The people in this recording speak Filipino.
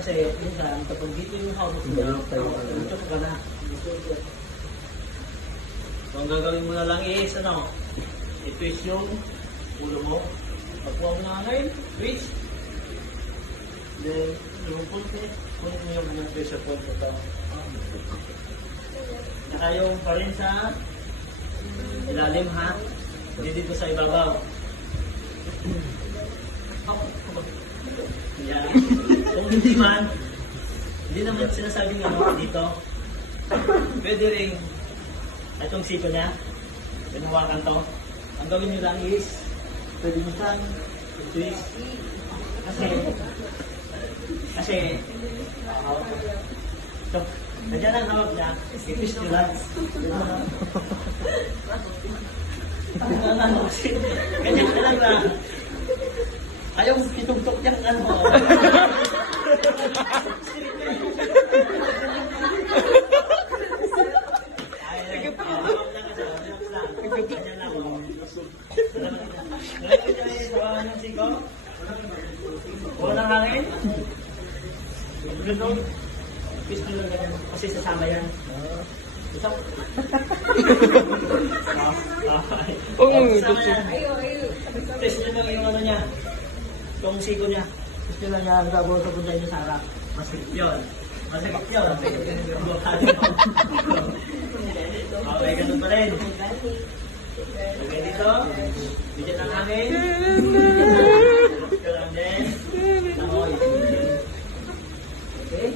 Kasi minsan, kapag dito yung hawak mo, ito ka na. So, ang gagawin mo na lang is, i-twist yung ulo mo. Pagkuha mo na ngayon, twist. Then, yung pulpit, kung yung pressure point ito. Saka yung pa rin sa ilalim, ha? Hindi dito sa ibabaw. Yan. Kung hindi man, hindi naman sinasabing dito. Pwede rin itong siko niya. Pinawakan to. Ang gawin nyo lang is, pwede mo siyang twist. Kasi, so, nandiyan ang hawak niya, i-twist nyo lang. Ganyan ka lang na. Ayaw itugtok niyang Sige po. Walang hangin? Ganun. Pistol lang ganyan. Kasi sasama yan. Ito. Test nyo lang yung niya. Yung siko niya. Test nyo lang yan. Gagawin sa punta niyo sa harap. Masakit yun. Masakit yun. Okay, ganun pa rin. Okay, dito. Bigyan ng hangin. Ganun din. Okay.